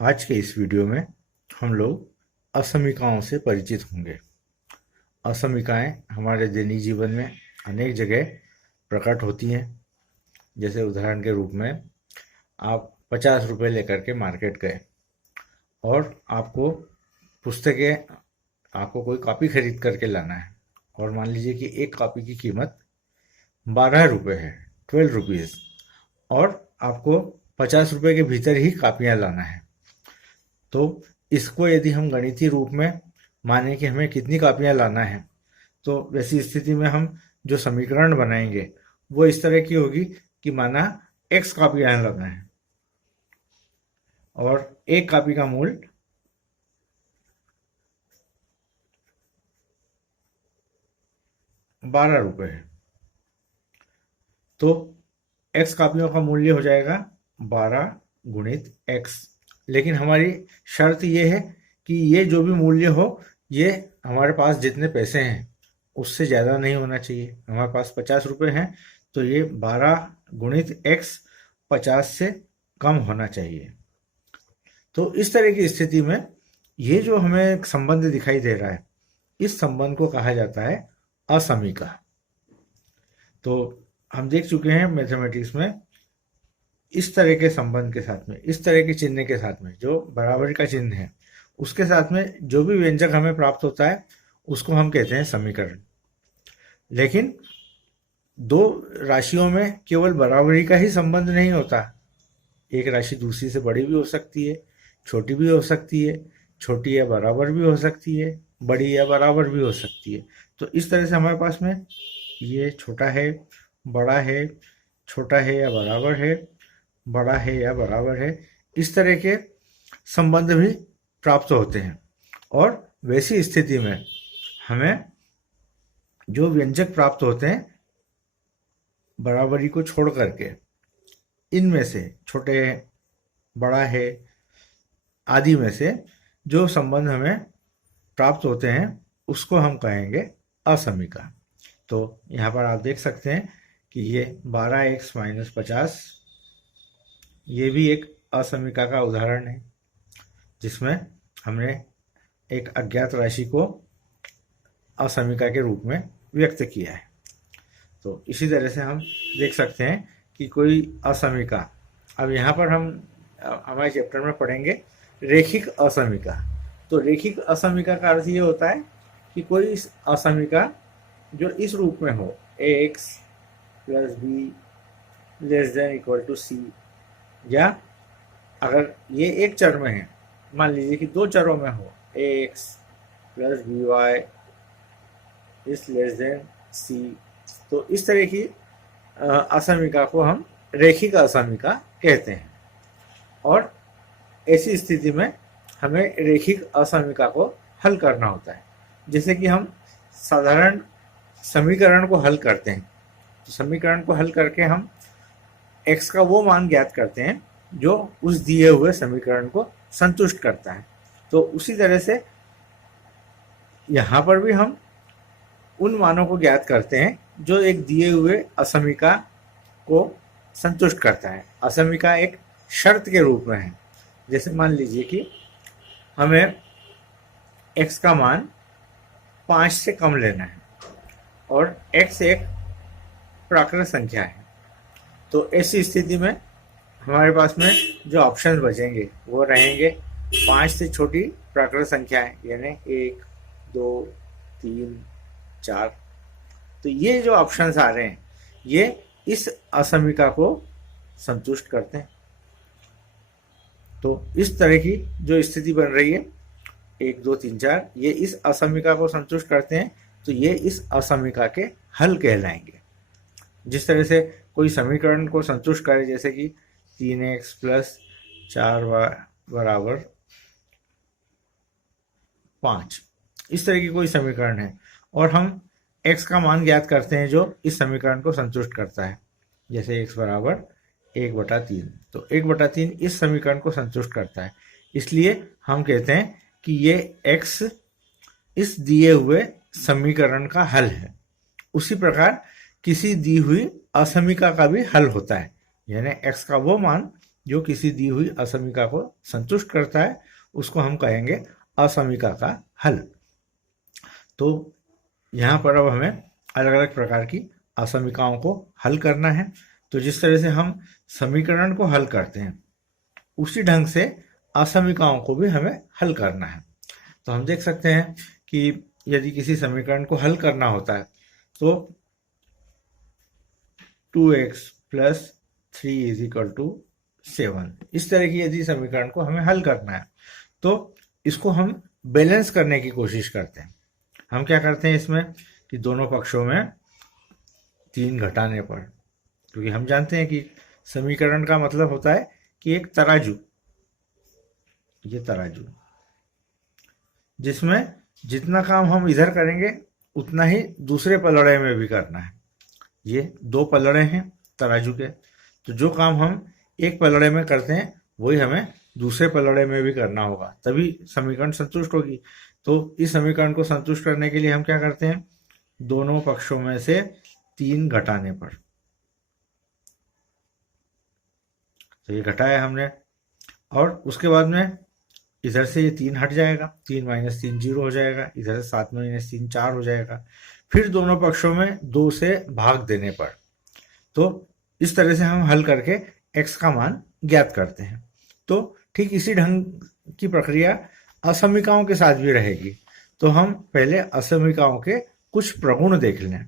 आज के इस वीडियो में हम लोग असमीकाओं से परिचित होंगे। असमीकाएं हमारे दैनिक जीवन में अनेक जगह प्रकट होती हैं। जैसे उदाहरण के रूप में आप 50 रुपये लेकर के मार्केट गए और आपको कोई कॉपी खरीद करके लाना है और मान लीजिए कि एक कॉपी की कीमत 12 रुपये है, 12 रुपीज़, और आपको 50 रुपये के भीतर ही कापियाँ लाना है। तो इसको यदि हम गणितीय रूप में माने कि हमें कितनी कापियां लाना है, तो वैसी स्थिति में हम जो समीकरण बनाएंगे वो इस तरह की होगी कि माना x कापियां लाना है और एक कापी का मूल्य 12 रुपये है। तो x कापियों का मूल्य हो जाएगा 12 गुणित x। लेकिन हमारी शर्त ये है कि ये जो भी मूल्य हो, ये हमारे पास जितने पैसे हैं उससे ज़्यादा नहीं होना चाहिए। हमारे पास 50 रुपये हैं तो ये 12 गुणित x 50 से कम होना चाहिए। तो इस तरह की स्थिति में ये जो हमें एक संबंध दिखाई दे रहा है, इस संबंध को कहा जाता है असमीका। तो हम देख चुके हैं मैथमेटिक्स में इस तरह के संबंध के साथ में, इस तरह के चिन्ह के साथ में, जो बराबरी का चिन्ह है उसके साथ में जो भी व्यंजक हमें प्राप्त होता है उसको हम कहते हैं समीकरण। लेकिन दो राशियों में केवल बराबरी का ही संबंध नहीं होता। एक राशि दूसरी से बड़ी भी हो सकती है, छोटी भी हो सकती है, छोटी या बराबर भी हो सकती है, बड़ी या बराबर भी हो सकती है। तो इस तरह से हमारे पास में ये छोटा है, बड़ा है, छोटा है या बराबर है, बड़ा है या बराबर है, इस तरह के संबंध भी प्राप्त होते हैं। और वैसी स्थिति में हमें जो व्यंजक प्राप्त होते हैं बराबरी को छोड़ करके, इनमें से छोटे है, बड़ा है आदि में से जो संबंध हमें प्राप्त होते हैं उसको हम कहेंगे असमीका। तो यहाँ पर आप देख सकते हैं कि ये 12x - 50, ये भी एक असमीका का उदाहरण है जिसमें हमने एक अज्ञात राशि को असमीका के रूप में व्यक्त किया है। तो इसी तरह से हम देख सकते हैं कि कोई असमीका, अब यहाँ पर हम हमारे चैप्टर में पढ़ेंगे रेखिक असमीका। तो रेखिक असमीका का अर्थ ये होता है कि कोई असमीका जो इस रूप में हो, ax + b < c, या अगर ये एक चर में है, मान लीजिए कि दो चरों में हो, ax + by < c, तो इस तरह की असमीका को हम रेखिक असमीका कहते हैं। और ऐसी स्थिति में हमें रेखिक असमीका को हल करना होता है। जैसे कि हम साधारण समीकरण को हल करते हैं, तो समीकरण को हल करके हम x का वो मान ज्ञात करते हैं जो उस दिए हुए समीकरण को संतुष्ट करता है। तो उसी तरह से यहाँ पर भी हम उन मानों को ज्ञात करते हैं जो एक दिए हुए असमीका को संतुष्ट करता है। असमीका एक शर्त के रूप में है। जैसे मान लीजिए कि हमें x का मान 5 से कम लेना है और x एक प्राकृत संख्या है। तो ऐसी स्थिति में हमारे पास में जो ऑप्शन बचेंगे वो रहेंगे 5 से छोटी प्राकृत संख्याएं, यानी 1, 2, 3, 4। तो ये जो ऑप्शंस आ रहे हैं ये इस असमीका को संतुष्ट करते हैं। तो इस तरह की जो स्थिति बन रही है 1, 2, 3, 4, ये इस असमीका को संतुष्ट करते हैं। तो ये इस असमीका के हल कहलाएंगे। जिस तरह से कोई समीकरण को संतुष्ट करे, जैसे कि 3x + 4y = 5, इस तरह की कोई समीकरण है और हम x का मान ज्ञात करते हैं जो इस समीकरण को संतुष्ट करता है। जैसे x = 1/3, तो 1/3 इस समीकरण को संतुष्ट करता है। इसलिए हम कहते हैं कि ये x इस दिए हुए समीकरण का हल है। उसी प्रकार किसी दी हुई असमीका का भी हल होता है, यानी x का वो मान जो किसी दी हुई असमीका को संतुष्ट करता है उसको हम कहेंगे असमीका का हल। तो यहाँ पर अब हमें अलग अलग प्रकार की असमीकाओं को हल करना है। तो जिस तरह से हम समीकरण को हल करते हैं उसी ढंग से असमीकाओं को भी हमें हल करना है। तो हम देख सकते हैं कि यदि किसी समीकरण को हल करना होता है तो 2x plus 3 is equal to 7, इस तरह की यदि समीकरण को हमें हल करना है तो इसको हम बैलेंस करने की कोशिश करते हैं। हम क्या करते हैं इसमें कि दोनों पक्षों में 3 घटाने पर, क्योंकि हम जानते हैं कि समीकरण का मतलब होता है कि एक तराजू, ये तराजू जिसमें जितना काम हम इधर करेंगे उतना ही दूसरे पलड़े में भी करना है। ये 2 पलड़े हैं तराजू के, तो जो काम हम एक पलड़े में करते हैं वही हमें दूसरे पलड़े में भी करना होगा, तभी समीकरण संतुष्ट होगी। तो इस समीकरण को संतुष्ट करने के लिए हम क्या करते हैं, दोनों पक्षों में से 3 घटाने पर, तो ये घटाया हमने, और उसके बाद में इधर से ये 3 हट जाएगा, 3 माइनस 3 0 हो जाएगा, इधर से 7 माइनस 3 4 हो जाएगा। फिर दोनों पक्षों में 2 से भाग देने पर, तो इस तरह से हम हल करके x का मान ज्ञात करते हैं। तो ठीक इसी ढंग की प्रक्रिया असमीकाओं के साथ भी रहेगी। तो हम पहले असमीकाओं के कुछ प्रगुण देख लें।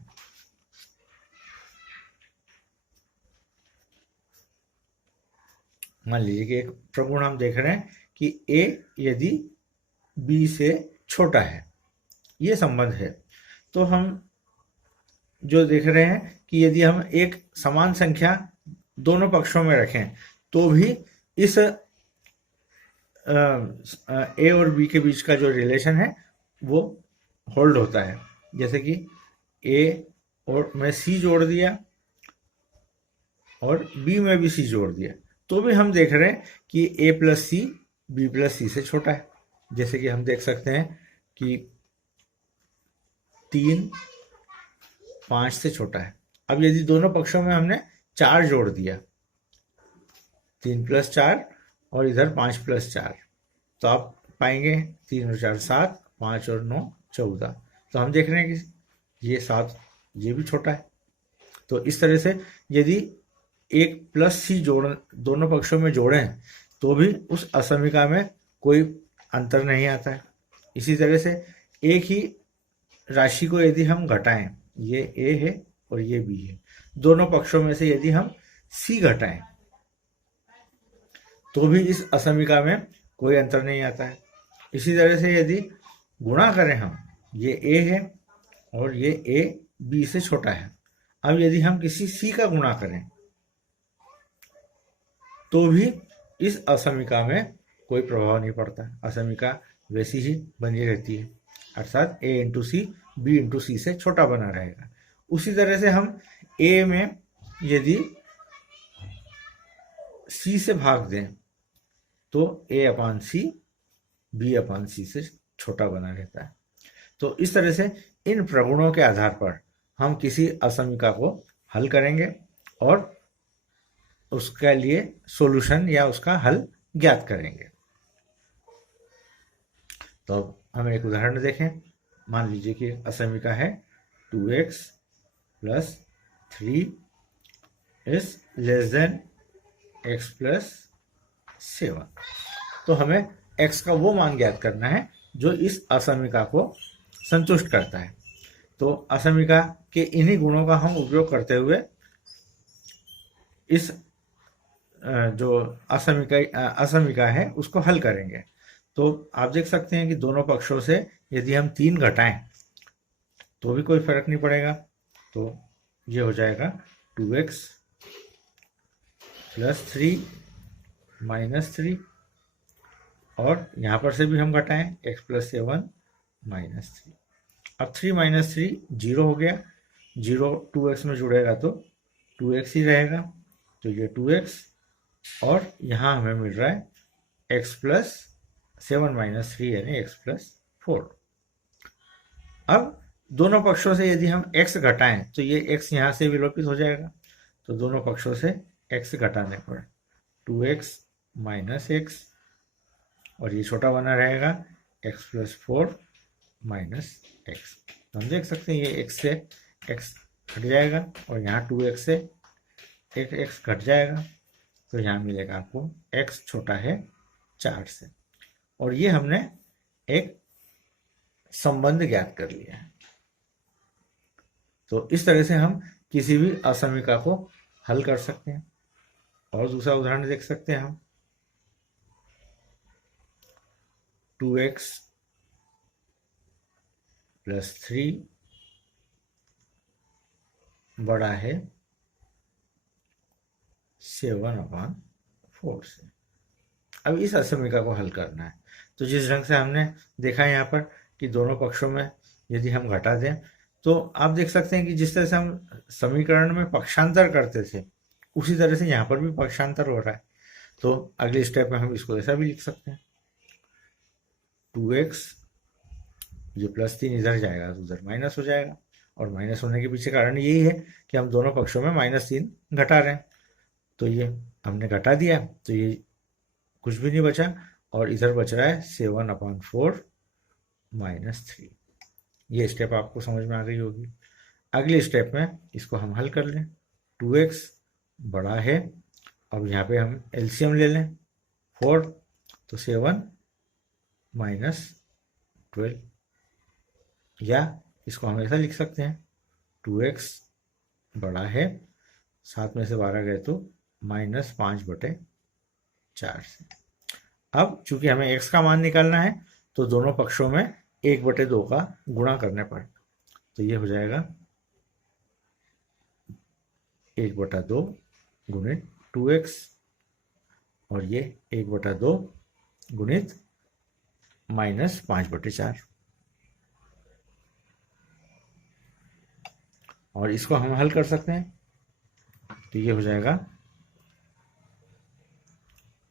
मान लीजिए कि एक प्रगुण हम देख रहे हैं कि a यदि b से छोटा है, ये संबंध है। तो हम जो देख रहे हैं कि यदि हम एक समान संख्या दोनों पक्षों में रखें तो भी इस ए और बी के बीच का जो रिलेशन है वो होल्ड होता है। जैसे कि ए और में सी जोड़ दिया और बी में भी सी जोड़ दिया, तो भी हम देख रहे हैं कि ए प्लस सी बी प्लस सी से छोटा है। जैसे कि हम देख सकते हैं कि 3 5 से छोटा है। अब यदि दोनों पक्षों में हमने 4 जोड़ दिया, 3 प्लस 4 और इधर 5 प्लस 4, तो आप पाएंगे 3 और 4 7, 5 और 9 14। तो हम देख रहे हैं कि ये 7 ये भी छोटा है। तो इस तरह से यदि एक प्लस सी जोड़ दोनों पक्षों में जोड़ें तो भी उस असमीका में कोई अंतर नहीं आता है। इसी तरह से एक ही राशि को यदि हम घटाएं, ये ए है और ये बी है, दोनों पक्षों में से यदि हम सी घटाएं तो भी इस असमीका में कोई अंतर नहीं आता है। इसी तरह से यदि गुणा करें हम, ये ए है और ये ए बी से छोटा है, अब यदि हम किसी सी का गुणा करें तो भी इस असमीका में कोई प्रभाव नहीं पड़ता, असमीका वैसी ही बनी रहती है, अर्थात ए इंटू सी बी इंटू सी से छोटा बना रहेगा। उसी तरह से हम ए में यदि सी से भाग दें तो ए अपान सी बी अपान सी से छोटा बना रहता है। तो इस तरह से इन प्रगुणों के आधार पर हम किसी असमीका को हल करेंगे और उसके लिए सॉल्यूशन या उसका हल ज्ञात करेंगे। तो अब हम एक उदाहरण देखें। मान लीजिए कि असमीका है 2x plus 3 is less than x plus 7। तो हमें x का वो मान ज्ञात करना है जो इस असमीका को संतुष्ट करता है। तो असमीका के इन्हीं गुणों का हम उपयोग करते हुए इस जो असमीका है उसको हल करेंगे। तो आप देख सकते हैं कि दोनों पक्षों से यदि हम 3 घटाएं तो भी कोई फर्क नहीं पड़ेगा। तो ये हो जाएगा 2x प्लस 3 माइनस 3, और यहाँ पर से भी हम घटाएं x प्लस 7 माइनस 3। अब 3 माइनस 3 0 हो गया, 0 2x में जुड़ेगा तो 2x ही रहेगा, तो ये 2x, और यहाँ हमें मिल रहा है x प्लस 7 माइनस 3 यानी x प्लस 4। अब दोनों पक्षों से यदि हम x घटाएं तो ये x यहाँ से विलोपित हो जाएगा। तो दोनों पक्षों से x घटाने पर 2x माइनस एक्स, और ये छोटा बना रहेगा x प्लस 4 माइनस एक्स। तो हम देख सकते हैं ये x से x घट जाएगा और यहाँ 2x से एक x घट जाएगा, तो यहाँ मिलेगा आपको x छोटा है 4 से। और ये हमने एक संबंध ज्ञात कर लिया है। तो इस तरह से हम किसी भी असमीका को हल कर सकते हैं। और दूसरा उदाहरण देख सकते हैं हम, 2x प्लस 3 बड़ा है 7/4 से। अब इस असमीका को हल करना है। तो जिस ढंग से हमने देखा है यहाँ पर कि दोनों पक्षों में यदि हम घटा दें, तो आप देख सकते हैं कि जिस तरह से हम समीकरण में पक्षांतर करते थे, उसी तरह से यहाँ पर भी पक्षांतर हो रहा है। तो अगले स्टेप में हम इसको ऐसा भी लिख सकते हैं, 2x, ये +3 इधर जाएगा तो उधर माइनस हो जाएगा। और माइनस होने के पीछे कारण यही है कि हम दोनों पक्षों में -3 घटा रहे हैं। तो ये हमने घटा दिया, तो ये कुछ भी नहीं बचा, और इधर बच रहा है 7/4 -3। ये स्टेप आपको समझ में आ गई होगी। अगले स्टेप में इसको हम हल कर लें। 2x बड़ा है, अब यहाँ पे हम एलसीएम ले लें 4, तो 7 -12, या इसको हम ऐसा लिख सकते हैं, 2x बड़ा है, 7 में से 12 गए तो -5/4 से। अब चूंकि हमें x का मान निकालना है, तो दोनों पक्षों में 1/2 का गुणा करने पर, तो ये हो जाएगा 1/2 गुणित 2x, और ये 1/2 गुणित -5/4। और इसको हम हल कर सकते हैं, तो ये हो जाएगा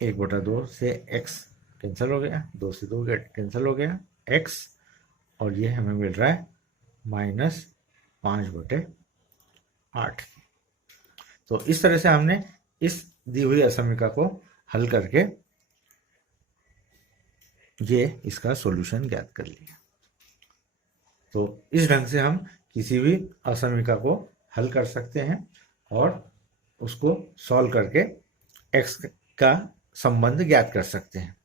1/2 से x कैंसिल हो गया, 2 से 2 कैंसिल हो गया x, और ये हमें मिल रहा है -5/8। तो इस तरह से हमने इस दी हुई असमीका को हल करके ये इसका सॉल्यूशन ज्ञात कर लिया। तो इस ढंग से हम किसी भी असमीका को हल कर सकते हैं और उसको सॉल्व करके x का संबंध ज्ञात कर सकते हैं।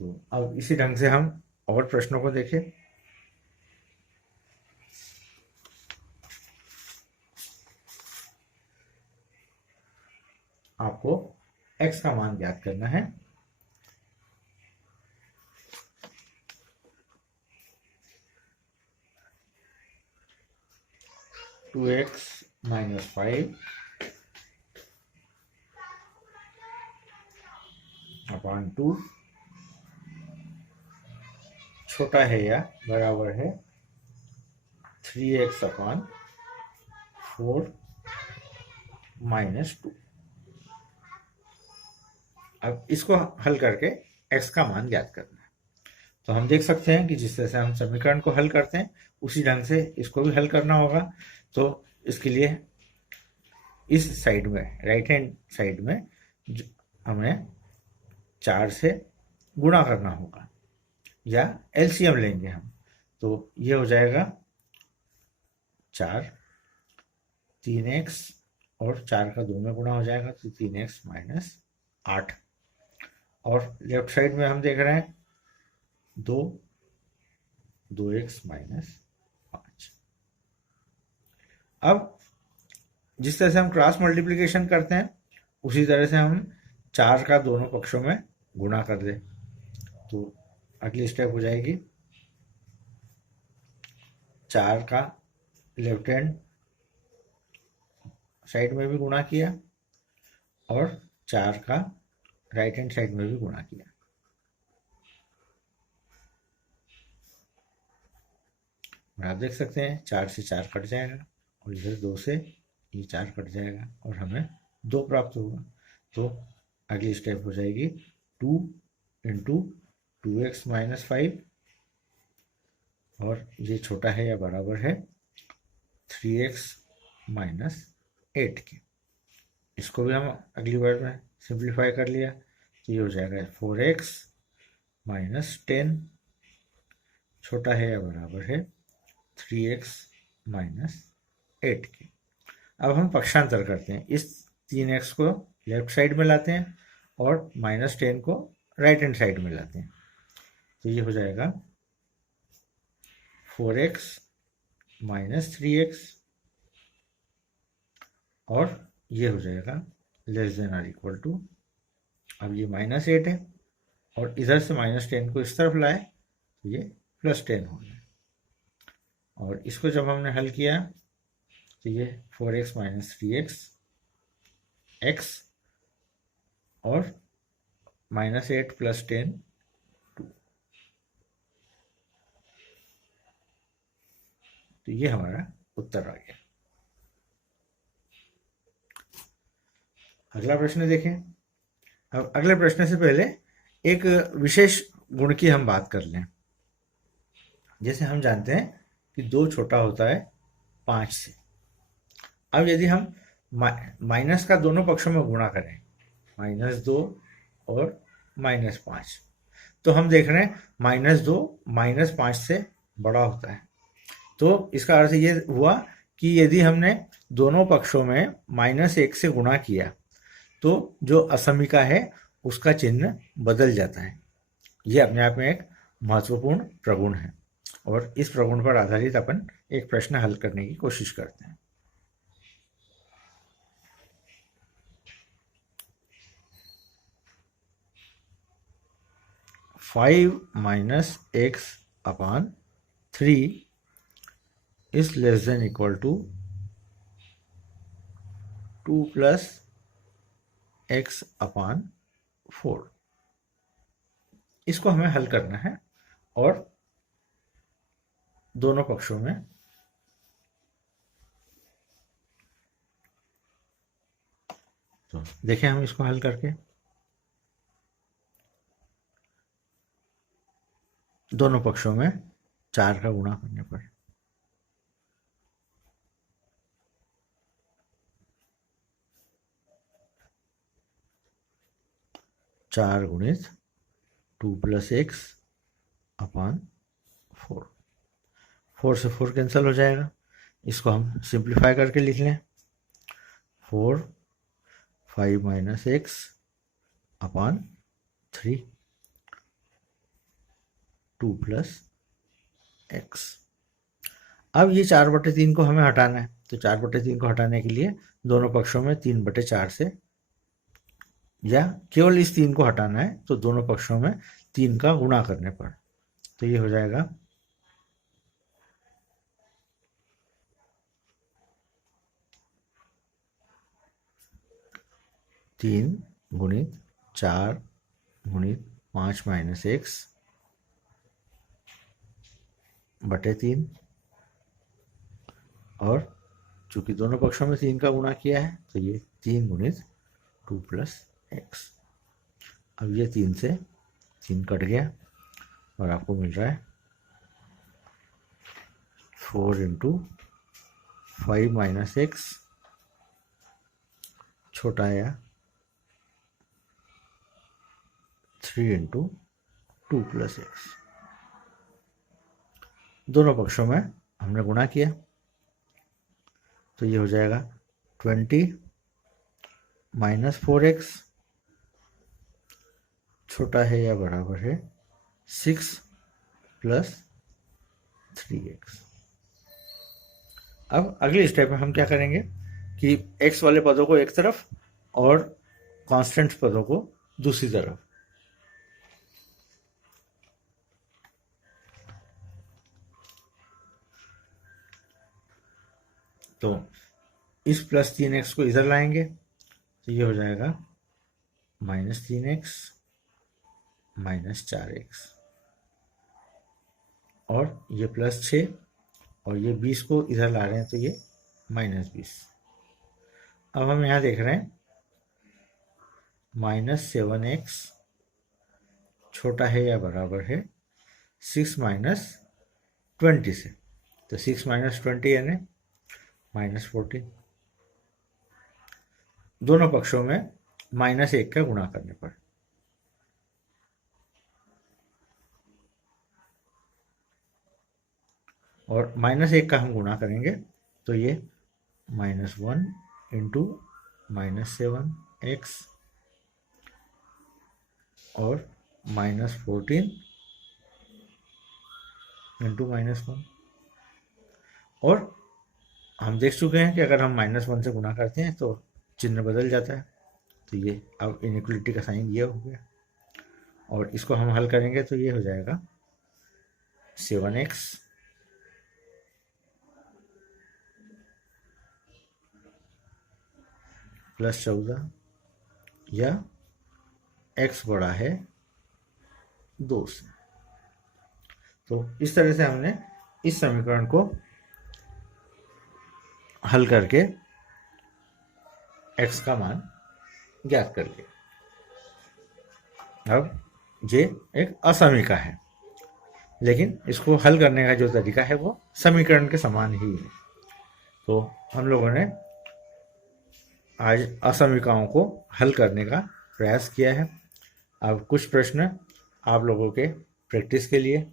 तो अब इसी ढंग से हम और प्रश्नों को देखें। आपको x का मान ज्ञात करना है। (2x - 5/2) छोटा है या बराबर है 3x/4 -2। अब इसको हल करके x का मान ज्ञात करना है। तो हम देख सकते हैं कि जिस तरह से हम समीकरण को हल करते हैं, उसी ढंग से इसको भी हल करना होगा। तो इसके लिए इस साइड में, राइट हैंड साइड में, हमें 4 से गुणा करना होगा, या एलसीएम लेंगे हम। तो ये हो जाएगा 4, 3x, और 4 का 2 में गुणा हो जाएगा, तो 3x - 8। और लेफ्ट साइड में हम देख रहे हैं 2, 2x - 5। अब जिस तरह से हम क्रॉस मल्टीप्लिकेशन करते हैं, उसी तरह से हम 4 का दोनों पक्षों में गुणा कर दें। तो अगली स्टेप हो जाएगी 4 का लेफ्ट हैंड साइड में भी गुणा किया, और 4 का राइट हैंड साइड में भी गुणा किया। आप देख सकते हैं 4 से 4 कट जाएगा, और इधर 2 से ये 4 कट जाएगा, और हमें 2 प्राप्त होगा। तो अगली स्टेप हो जाएगी 2 × 2x - 5, और ये छोटा है या बराबर है 3x - 8 के। इसको भी हम अगली बार में सिंप्लीफाई कर लिया तो ये हो जाएगा 4x माइनस 10 छोटा है या बराबर है 3x माइनस 8 के। अब हम पक्षांतर करते हैं, इस 3x को लेफ्ट साइड में लाते हैं और माइनस 10 को राइट हैंड साइड में लाते हैं तो ये हो जाएगा 4x माइनस 3x और ये हो जाएगा less than or equal to, अब ये माइनस 8 है और इधर से माइनस 10 को इस तरफ लाए तो ये प्लस 10 हो गया और इसको जब हमने हल किया तो ये 4x माइनस 3x x और माइनस 8 प्लस 10 2, तो ये हमारा उत्तर आ गया। अगला प्रश्न देखें। अब अगले प्रश्न से पहले एक विशेष गुण की हम बात कर लें। जैसे हम जानते हैं कि 2 छोटा होता है 5 से। अब यदि हम माइनस का दोनों पक्षों में गुणा करें, -2 और -5, तो हम देख रहे हैं -2 -5 से बड़ा होता है। तो इसका अर्थ ये हुआ कि यदि हमने दोनों पक्षों में -1 से गुणा किया तो जो असमीका है उसका चिन्ह बदल जाता है। यह अपने आप में एक महत्वपूर्ण प्रगुण है और इस प्रगुण पर आधारित अपन एक प्रश्न हल करने की कोशिश करते हैं। Five minus x upon 3 is less than equal to 2 plus x upon 4। इसको हमें हल करना है और दोनों पक्षों में तो देखें हम इसको हल करके दोनों पक्षों में 4 का गुणा करने पर 4 गुणित 2 प्लस एक्स अपॉन 4। 4 से 4 कैंसिल हो जाएगा। इसको हम सिंप्लीफाई करके लिख लें 4 5 minus x upon 3 2 plus x. अब ये 4/3 को हमें हटाना है तो 4/3 को हटाने के लिए दोनों पक्षों में 3/4 से, या केवल इस 3 को हटाना है तो दोनों पक्षों में 3 का गुणा करने पर, तो ये हो जाएगा 3 गुणित 4 गुणित 5 माइनस एक्स बटे 3 और चूंकि दोनों पक्षों में 3 का गुणा किया है तो ये 3 गुणित 2 प्लस एक्स। अब ये 3 से 3 कट गया और आपको मिल रहा है 4 इंटू 5 माइनस एक्स छोटा या 3 इंटू 2 प्लस एक्स। दोनों पक्षों में हमने गुणा किया तो ये हो जाएगा 20 माइनस 4x छोटा है या बराबर है 6 प्लस 3x। अब अगले स्टेप में हम क्या करेंगे कि x वाले पदों को एक तरफ और कांस्टेंट पदों को दूसरी तरफ। तो इस प्लस 3x को इधर लाएंगे तो ये हो जाएगा -3x माइनस 4x और ये +6 और ये 20 को इधर ला रहे हैं तो ये -20। अब हम यहाँ देख रहे हैं -7x छोटा है या बराबर है 6 माइनस 20 से, तो 6 माइनस 20 यानी -14। दोनों पक्षों में -1 का गुणा करने पर। और -1 का हम गुणा करेंगे तो ये -1 इंटू -7x और -14 इंटू -1। और हम देख चुके हैं कि अगर हम -1 से गुणा करते हैं तो चिन्ह बदल जाता है। तो ये अब इनइक्वलिटी का साइन ये हो गया। और इसको हम हल करेंगे तो ये हो जाएगा 7x प्लस 14 या x बड़ा है 2 से। तो इस तरह से हमने इस समीकरण को हल करके x का मान ज्ञात कर लिया। अब ये एक असमीका है, लेकिन इसको हल करने का जो तरीका है वो समीकरण के समान ही है। तो हम लोगों ने आज असमीकाओं को हल करने का प्रयास किया है। अब कुछ प्रश्न आप लोगों के प्रैक्टिस के लिए।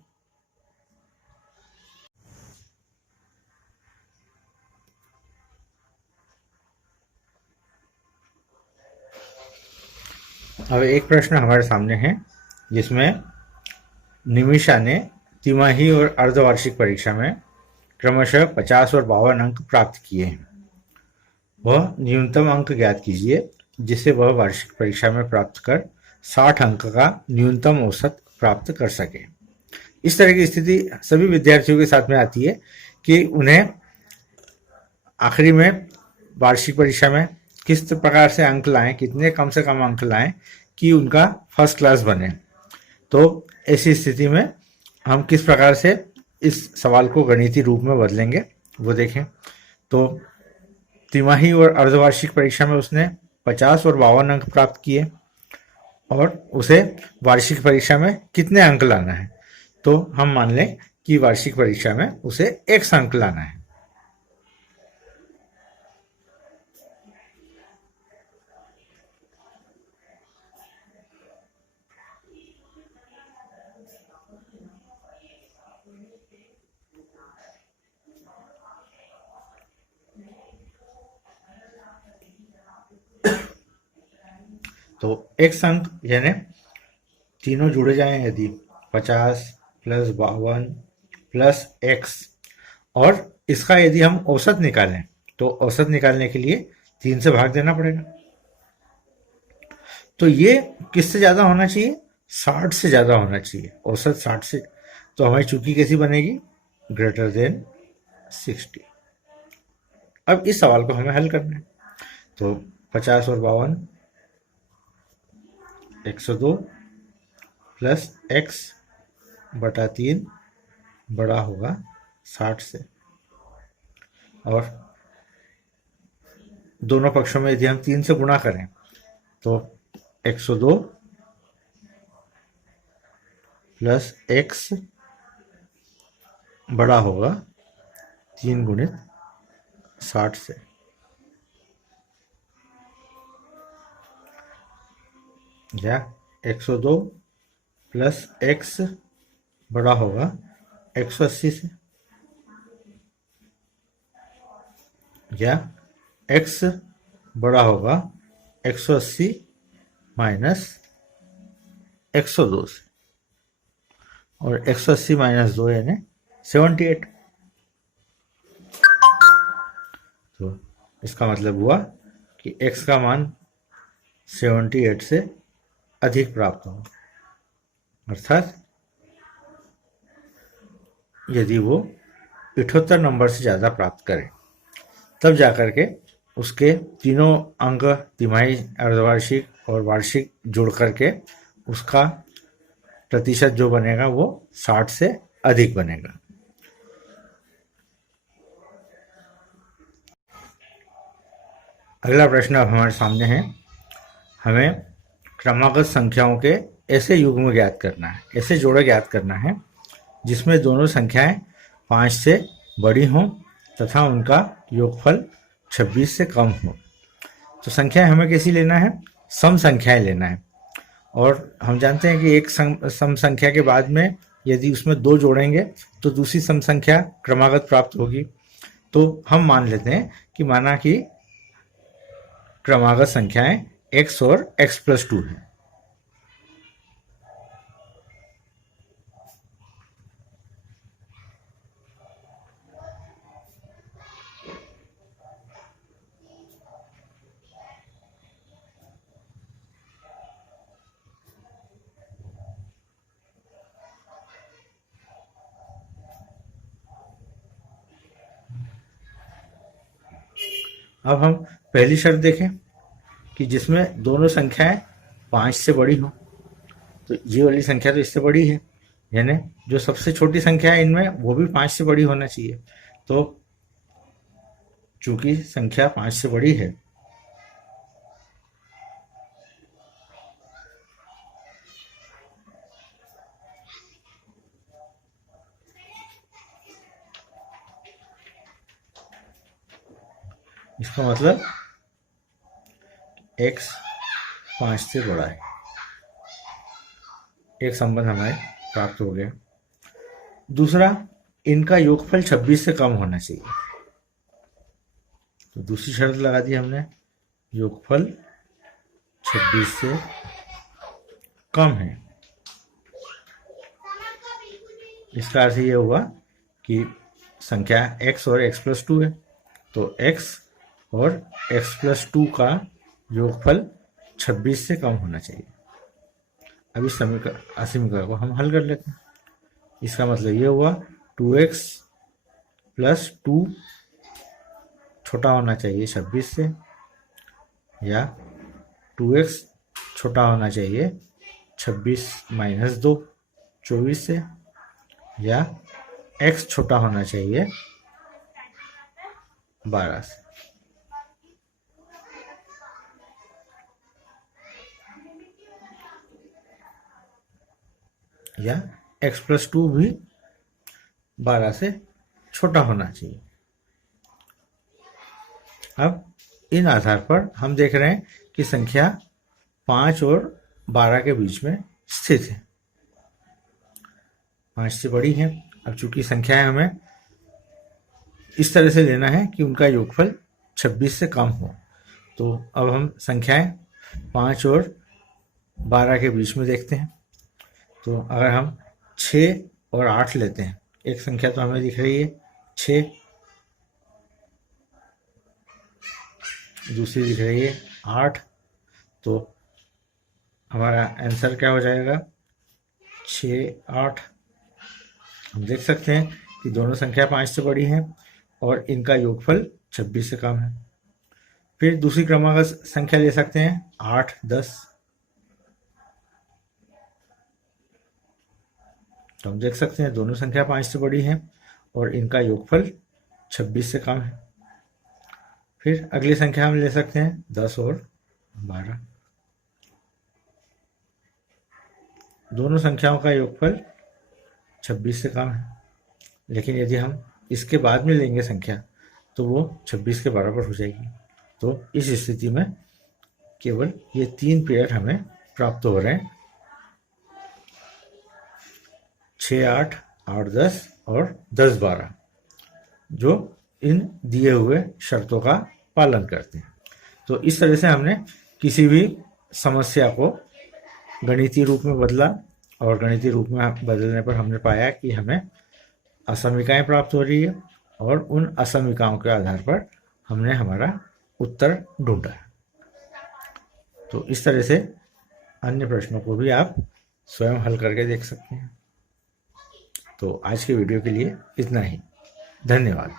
अब एक प्रश्न हमारे सामने है जिसमें निमिषा ने तिमाही और अर्धवार्षिक परीक्षा में क्रमशः 50 और 52 अंक प्राप्त किए हैं। वह न्यूनतम अंक ज्ञात कीजिए जिसे वह वार्षिक परीक्षा में प्राप्त कर 60 अंक का न्यूनतम औसत प्राप्त कर सके। इस तरह की स्थिति सभी विद्यार्थियों के साथ में आती है कि उन्हें आखिरी में वार्षिक परीक्षा में किस प्रकार से अंक लाएं, कितने कम से कम अंक लाएं कि उनका फर्स्ट क्लास बने। तो ऐसी स्थिति में हम किस प्रकार से इस सवाल को गणितीय रूप में बदलेंगे वो देखें। तो तिमाही और अर्धवार्षिक परीक्षा में उसने 50 और 52 अंक प्राप्त किए और उसे वार्षिक परीक्षा में कितने अंक लाना है। तो हम मान लें कि वार्षिक परीक्षा में उसे x अंक लाना है। तो x अंक यानी तीनों जुड़े जाएं यदि 50 प्लस 52 प्लस x, और इसका यदि हम औसत निकालें तो औसत निकालने के लिए 3 से भाग देना पड़ेगा। तो ये किससे ज़्यादा होना चाहिए? 60 से ज़्यादा होना चाहिए, औसत 60 से। तो हमारी चूकी कैसी बनेगी? Greater than 60। अब इस सवाल को हमें हल करना है। तो 50 और 52 102 प्लस x बटा 3 बड़ा होगा 60 से। और दोनों पक्षों में यदि हम 3 से गुणा करें तो 102 प्लस x बड़ा होगा 3 गुणित 60 से। या 102 प्लस x बड़ा होगा 180 से। या x बड़ा होगा 180 माइनस 102 से। और 180 माइनस 2 यानी 78। तो इसका मतलब हुआ कि x का मान 78 से अधिक प्राप्त हो, अर्थात यदि वो 78 नंबर से ज़्यादा प्राप्त करे तब जाकर के उसके तीनों अंक तिमाही, अर्धवार्षिक और वार्षिक जोड़ करके उसका प्रतिशत जो बनेगा वो 60 से अधिक बनेगा। अगला प्रश्न अब हमारे सामने है। हमें क्रमागत संख्याओं के ऐसे युग्म ज्ञात करना है, ऐसे जोड़े ज्ञात करना है जिसमें दोनों संख्याएं 5 से बड़ी हों तथा उनका योगफल 26 से कम हो। तो संख्याएं हमें कैसी लेना है? सम संख्याएं लेना है। और हम जानते हैं कि एक सम संख्या के बाद में यदि उसमें 2 जोड़ेंगे तो दूसरी सम संख्या क्रमागत प्राप्त होगी। तो हम मान लेते हैं कि माना कि क्रमागत संख्याएं x और x+2 है। अब हम पहली शर्त देखें कि जिसमें दोनों संख्याएं 5 से बड़ी हो। तो ये वाली संख्या तो इससे बड़ी है, यानी जो सबसे छोटी संख्या है इनमें वो भी 5 से बड़ी होना चाहिए। तो चूंकि संख्या 5 से बड़ी है, इसका मतलब x 5 से बड़ा है। एक संबंध हमें प्राप्त हो गया। दूसरा, इनका योगफल 26 से कम होना चाहिए। तो दूसरी शर्त लगा दी हमने, योगफल 26 से कम है। इसका अर्थ ये हुआ कि संख्या x और x+2 है, तो x और x+2 का योगफल 26 से कम होना चाहिए। अब इस समीकरण को हम हल कर लेते हैं। इसका मतलब ये हुआ 2x + 2 छोटा होना चाहिए 26 से, या 2x छोटा होना चाहिए 26 - 2 24 से, या x छोटा होना चाहिए 12 से। या x+2 भी 12 से छोटा होना चाहिए। अब इन आधार पर हम देख रहे हैं कि संख्या 5 और 12 के बीच में स्थित है, 5 से बड़ी है। अब चूंकि संख्याएं हमें इस तरह से लेना है कि उनका योगफल 26 से कम हो, तो अब हम संख्याएं 5 और 12 के बीच में देखते हैं। तो अगर हम 6 और 8 लेते हैं, एक संख्या तो हमें दिख रही है 6, दूसरी दिख रही है 8, तो हमारा आंसर क्या हो जाएगा 6 8। हम देख सकते हैं कि दोनों संख्या 5 से बड़ी हैं और इनका योगफल 26 से कम है। फिर दूसरी क्रमागत संख्या ले सकते हैं 8 10, तो हम देख सकते हैं दोनों संख्या 5 से बड़ी हैं और इनका योगफल 26 से कम है। फिर अगली संख्या हम ले सकते हैं 10 और 12, दोनों संख्याओं का योगफल 26 से कम है, लेकिन यदि हम इसके बाद में लेंगे संख्या तो वो 26 के बराबर हो जाएगी। तो इस स्थिति में केवल ये 3 पेयर हमें प्राप्त हो रहे हैं, 6 8 8 10 और 10 12, जो इन दिए हुए शर्तों का पालन करते हैं। तो इस तरह से हमने किसी भी समस्या को गणितीय रूप में बदला, और गणितीय रूप में बदलने पर हमने पाया कि हमें असमीकाएं प्राप्त हो रही है, और उन असमीकाओं के आधार पर हमने हमारा उत्तर ढूंढा। तो इस तरह से अन्य प्रश्नों को भी आप स्वयं हल करके देख सकते हैं। तो आज के वीडियो के लिए इतना ही। धन्यवाद।